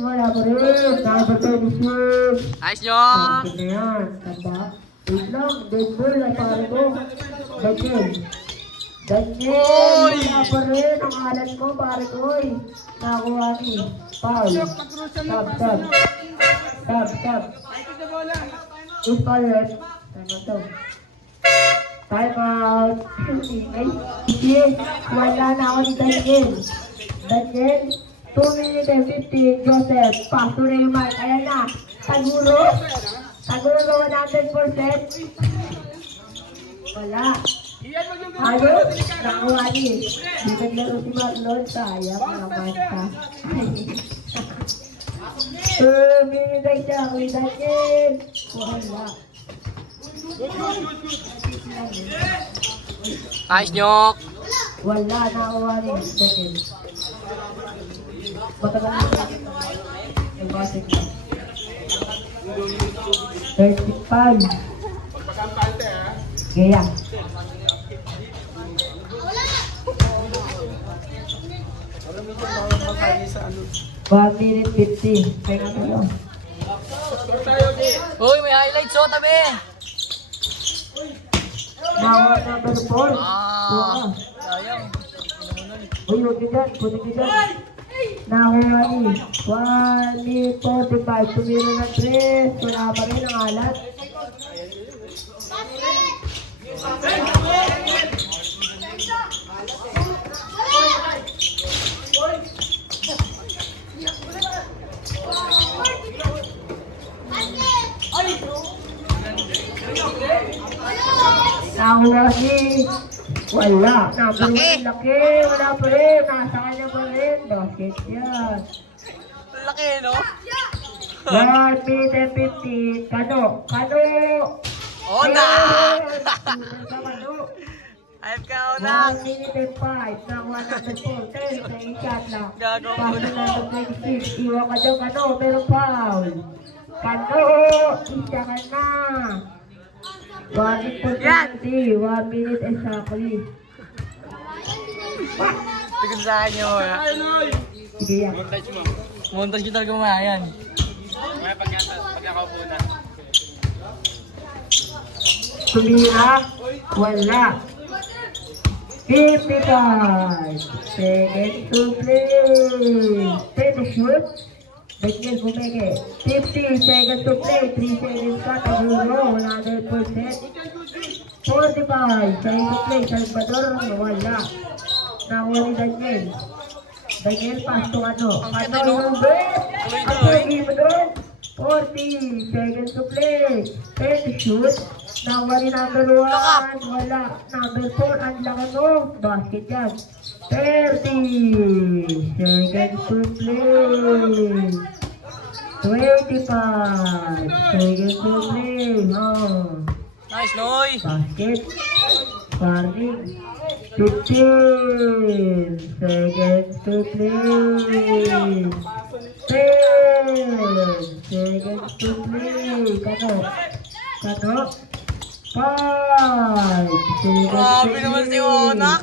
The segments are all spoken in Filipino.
Wala pa rin. Number 26. Ayos nyo! Bakit na yan? Tanda? Wait lang. Dead ball na pare ko. Daniel. Daniel! Wala pa rin. Ang alat ko pare ko. Nakakuha ni. Foul. Stop. Is foul. Tama to. Time out. Ay, sige. Wala na ako ni Daniel. Daniel. 2 minutes and 15, Joseph, pass to Raymond, ayan na, Taguro 100%, wala, ayos, nakuha ni, di naglaro si Marlon, sayang naman ka, 2 minutes ay siya, kung Daniel, wala, Ayos nyo! wala, nakuha ni, Daniel. Matagal na yung basik na. 35. Gaya. 1 minute 50. Kaya nga tayo. Uy, may highlights oh, tabi! Nawa number 4. Sayang. Uy, huwag yun dyan. Punin yun dyan. Nakuha ni 1 minute 45. Tumira na 3. Wala pa rin ang alat. Nakuha ni wala. Laki. Wala pa rin. Nasa kanya pa rin. Bakit yan? Laki, no? 1 minute and 15. Kano. Oh, na! Kano. Ayop ka, oh, na! 1 minute and 5. Nakuha natin po. 10. Playing shot lang. Gago mo Pass na. na 26. Iwan ka dyan. Kano. Meron foul. Kano. Isa ka na. 1 minute 1 minute exactly. Tigil sa akin nyo, ha? Sige yan. Montage ko talaga mga yan. Tumira. Wala. 55. Second to play. Take the shoot. Daniel Gumeke. 50 seconds to play. 3 seconds pa. Taguro. 100%. 45. Second to play. Salvador. Wala. Nakuha ni Daniel. Daniel, pass to ano? Ano yung bet? Ano doon? 40 seconds to play. 10 shoot. Nakuha ni number 1. Wala. Number 4. Ang laki mo. Basket yan. 30 seconds to play. 25 seconds to play. Oh. Nice, Noy! Basket. Warning. 15 seconds to play. 10 seconds to play. Kano. 5 seconds Grabe naman si Onak!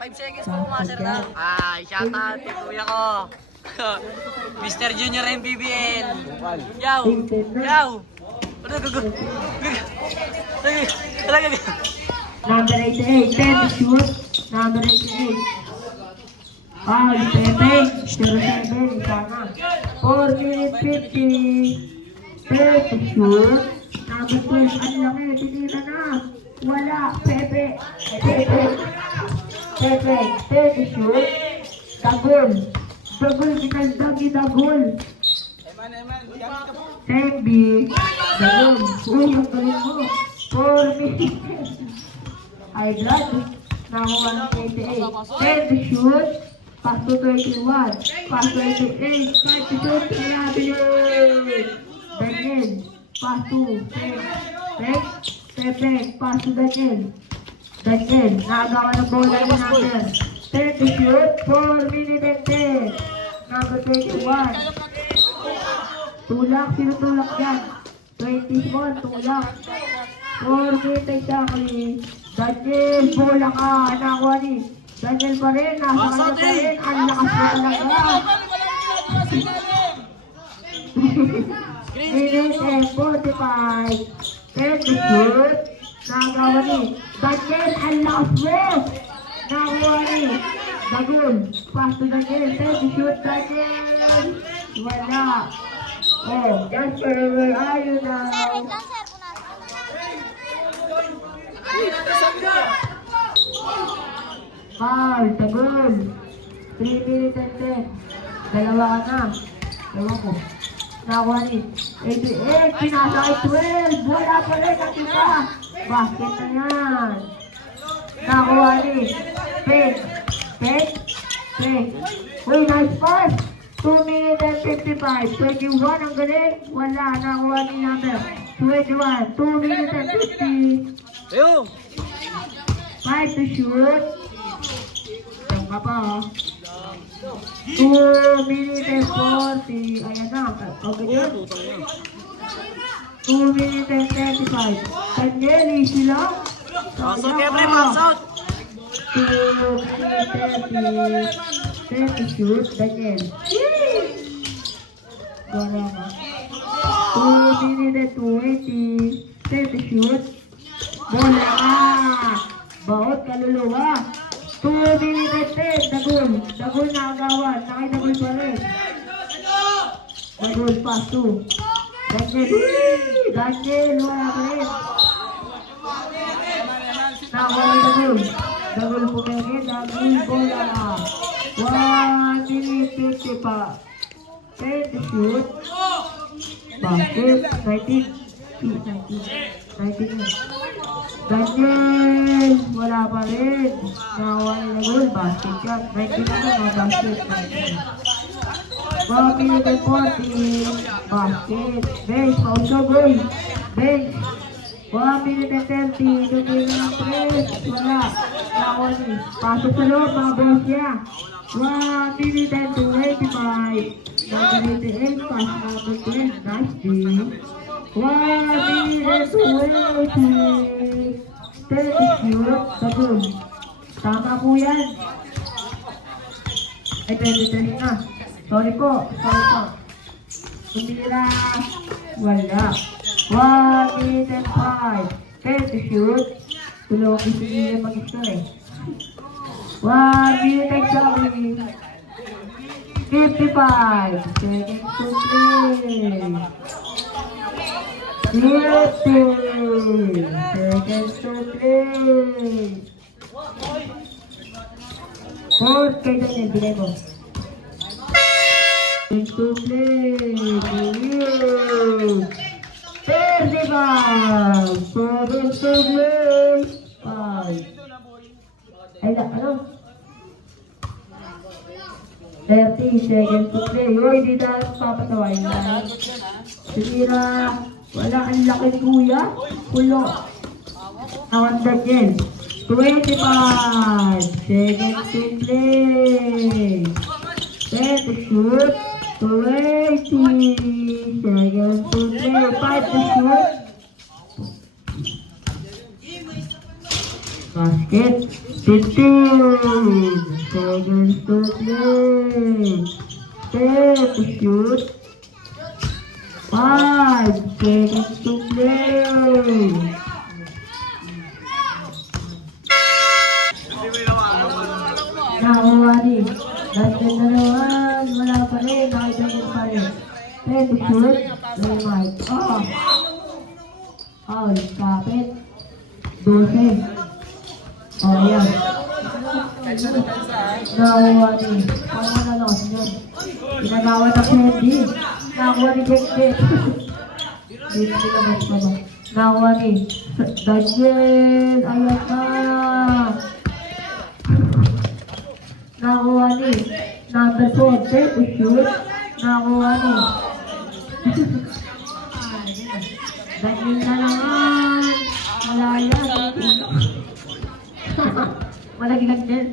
5 seconds po, master na. Ay, shout out kay kuya ko. Mr. Junior MPBL. Yaw! Ano gago? Talaga gago. Number 88, 10 shoot. Number 88. Foul, Pepe. 07, sana. 4 minutes 50. 10 shoot. Number 12, ang laki. Tinira na. Wala. Pepe. 10 shoot. Dagol. Dagol. Tembi. Dagol. Uy, ang galing mo. 4 minutes. High blood. Nakuha ng 28. 10 to shoot. Pass to 31. Pass to 28. 5 to shoot. Pinabilis. Daniel. Pass to Pek. Pek. Pass to Daniel. Daniel. Nakagawa ng bola ng number. 10 to shoot. 4 minutes and 10. Number 21. Tulak. Sino tulak dyan? 21. Tulak. 4 minutes exactly. Daniel, bola ka. Nakuha ni Daniel pa rin. Nasa kanya pa rin. Ang lakas mo talaga. Minutes and 45. 10 to shoot. Nagawa ni Daniel. Ang lakas mo. Nakuha ni Dagul. Pass to Daniel. 10 to shoot. Daniel. Wala. Oh, just where are you now? Foul, Tagul. 3 minutes and 10. Dalawa ka na. Ewan ko. Nakuha ni 88. Pinasa kay 12. Wala pa rin. Nakita. Basket na yan. Nakuha ni Pek. Uy, nice pass. 2 minutes and 55. 21 ang galing. Wala. Nakuha ni number 21. 2 minutes and 50. Ayun! 5 to shoot. Saan ka pa, oh? 2 minutes and 40. Ayan na. Okay yun. 2 minutes and 35. Daniel, easy lang. Box out, Kevin! Box out! 2 minutes and 30 to shoot. Daniel. Gano'n ka. 2 minutes and 20. 10 to shoot. Bola ka! Baot kaluluwa. 2 minutes and 10. Dagul na agawan. Nakidagul pa rin. Dagul pass to Daniel. Wala pa rin. Nakuha ni Dagul. Dagul pumegi. Dagul bola. 1 minute 50 pa. 10 to shoot. Basket. 19 Daniel, wala pa rin. Nakuha ni Dagul, basket yan. 19 na mga basket. 1 minute and 40. Basket. Bench, pauso goal. Bench. 1 minute and 30. Dugin ng press. Wala. Nakuha ni. Pasok sa loob, mga boss niya. 1 minute and 25. Nag-88. Pass number 12. Nice D. 1 minute and 20. 30 shoot. Dagul. Tama po yan. Ay, 20 na. Sorry po. Tumira. Wala. 1 minute and 5. 30 shoot. Tulong ko sige mag-score eh. 1 minute exactly. 55. Seconds to play. 50 seconds to play. 4 kay Daniel, bigay mo. Seconds to play. 35 seconds to play. 5. Ay, ano? 30 seconds to play. Uy, di tayo papatawain na. Sira. Wala, ang laki ni Kuya. Pulo. Awan Daniel. 25 seconds to play. 10 to shoot. 20 seconds to play. 5 to shoot. Basket. 15 seconds to play. 10 to shoot. 5 seconds to play. Nakuha ni Daniel na naman. Wala pa rin. Nakidagin pa rin. 10 to shoot. May mic. Oh. Foul. Kapit. 12. Oh, yan. Nakuha ni. Ang mga loss yun. Pinagawa na Candy. Nakuha ni Gekge. Dito naman pa ba? Nakuha ni Daniel. Ayan na. Nakuha ni number 4. Take to shoot. Nakuha ni Daniel na naman. Malaya. Malaglag din.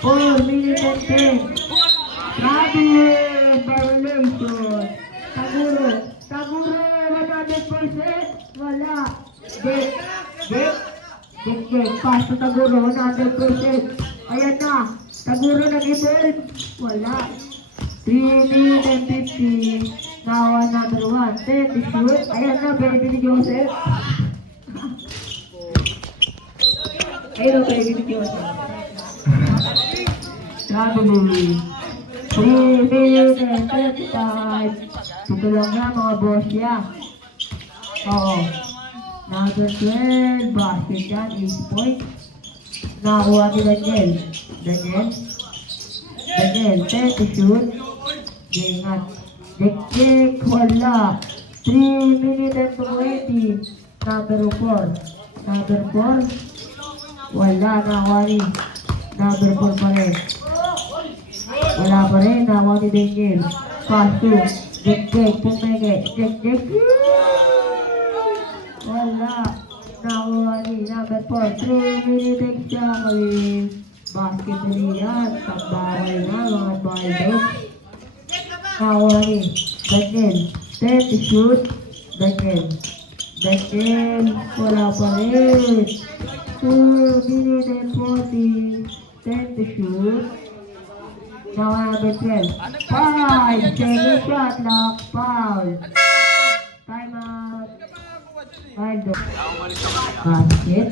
4 minutes and 10. Grabe! Violation. Taguro. Taguro. 100%. Wala. Dek. Pass to Taguro. 100%. Ayan na. Taguro nag-ibon. Wala. 3 minutes and 50. Now number 1. 10 to shoot. Ayan na. Baby ni Joseph. Ayun, baby ni Joseph. Grabe. 3 minutes and 35. Ito lang na mga boss niya. Oo. Number 12. Basket yan. 8 points. Nakakuha ni Daniel. Daniel. 10 to shoot. Ingat. Dek. Wala. 3 minutes and 20. Number 4. Wala. Nakakuha ni. Number 4 pa rin. Wala pa rin. Nakakuha ni Daniel. Pass to. Dek. Pumege. Dek. Wala. Nakuha ni number 4. 3 minutes exactly. Basket rin yan. Pambawal na mga Baldogs. Nakuha ni Daniel. 10 to shoot. Daniel. Wala pa rin. 2 minutes and 40. 10 to shoot. Now number 12. 5 second shot lock. Foul. Time out. Basket.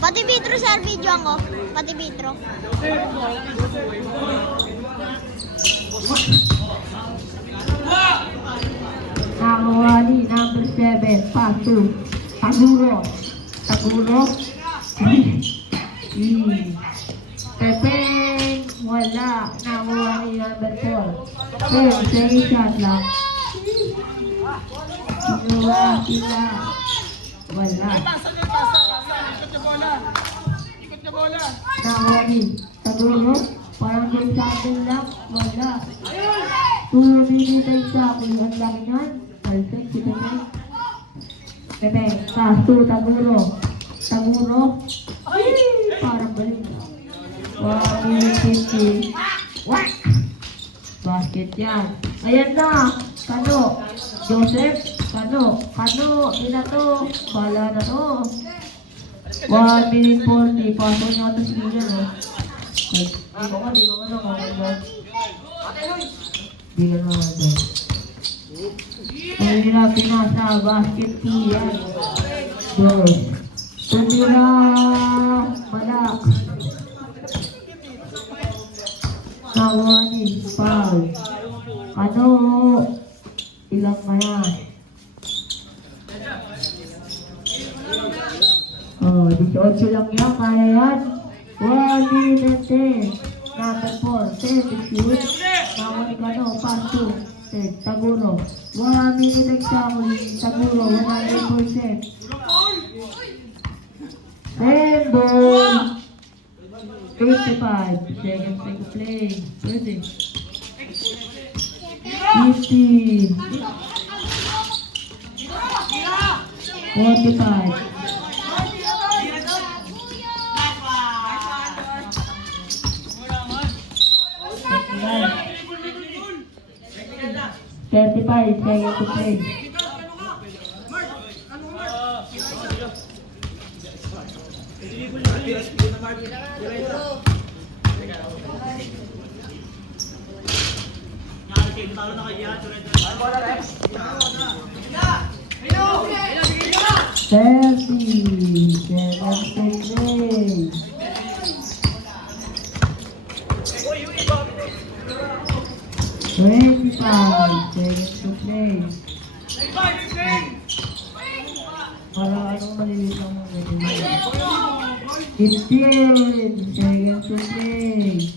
Pati Vitro sir, video ako. Pati Vitro. Nakawali, number 7. Pass to Taguro. Pepeng. Wala. Nakawali, number 4. 10 second shot lang. Sila. Wala. Nakawali. Taguro. Parang game sa atin lang. Wala. 2 minutes exactly. Ang laki yan. Alfred, si Pepeng. Pass to Taguro. Ay! Parang balik. 1 minute 50. Whack! Basket yan. Ayan na. Kano. Joseph. Kano. Binato. Bala na to. 1 minute 40. Pasok niya ito sila, no? Di ko na. Ay, hirapin na sa basket key yan. Dos. Tumira. Malak. Nawani. Foul. Ano? Ilang kaya? Oh, 18 lang yan. Kaya yan. 1 minute 10. Number 4. 10 to shoot. Nawani ka no. Pass to. Taguro. 1 minute exactly. Taguro. 100%. And ball. 55 seconds to play. Ready. 50. 45. 35 seconds to play. Para anong maliliit lang mga ganyan. 15 seconds to play.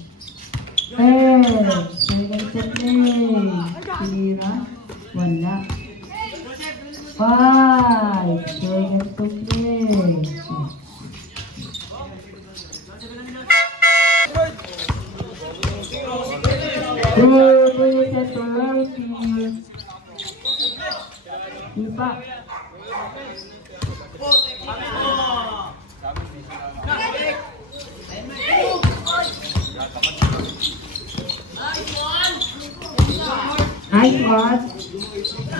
10 seconds to play. Tira. Wala. 5 seconds to play. Two minutes to waiting. Iba. Nice one.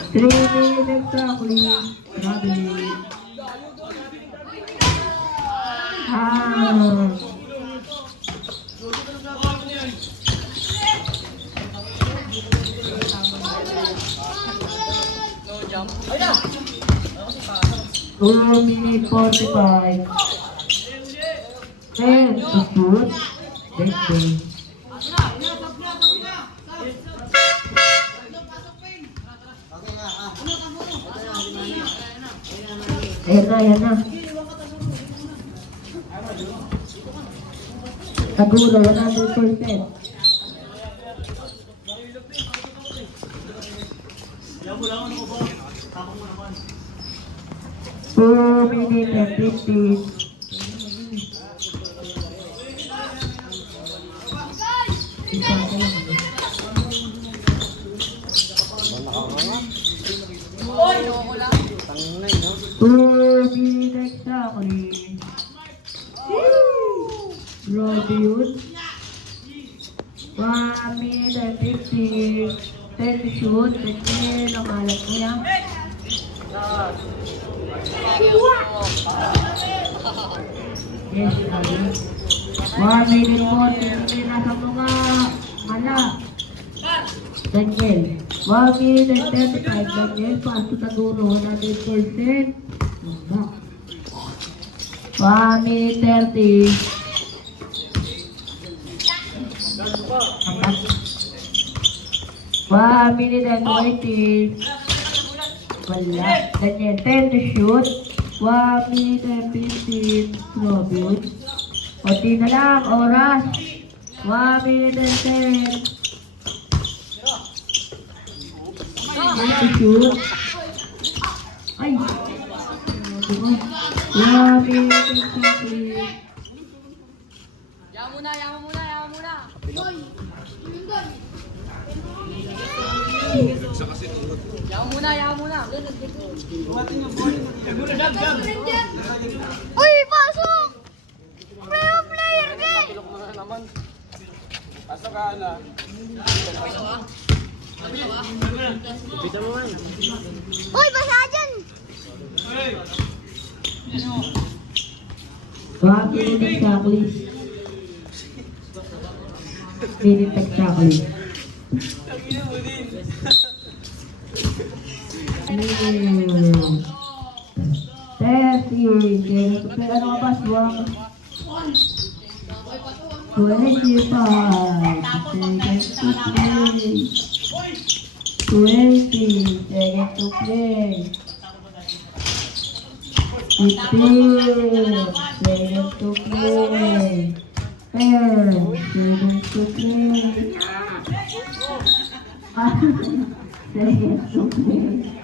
3 minutes exactly. Grabe. No jump. 2 minutes 45. 10 to shoot. Big game. Ayan na. Taguro, 100%. Two minutes and 15. Two minutes exactly. Grabe yun. 1 minute and 15. 10 to shoot. 10 ang alat niya. Yes, grabe. 1 minute more. 10 nasa mga mala. Daniel. 1 minute and 35. Daniel, pass to Taguro. 100%. 1 minute 30. 1 minute and 20. Wala. Daniel, 10 to shoot. 1 minute and 15. Grabe yun. Kunti na lang, oras. 1 minute and 10. 10 to shoot. Ay! 1 minute and 15. Yaman muna. Yaman muna. Uy, pasok! Player ka! Pasok ka na. Uy, basa dyan! 1 minute exactly. Minute exactly. Hmm. 30. Kaya ano ka ba? 25 seconds to play. 20 seconds to play. 15 seconds to play. 10 seconds to play. 5 seconds to play.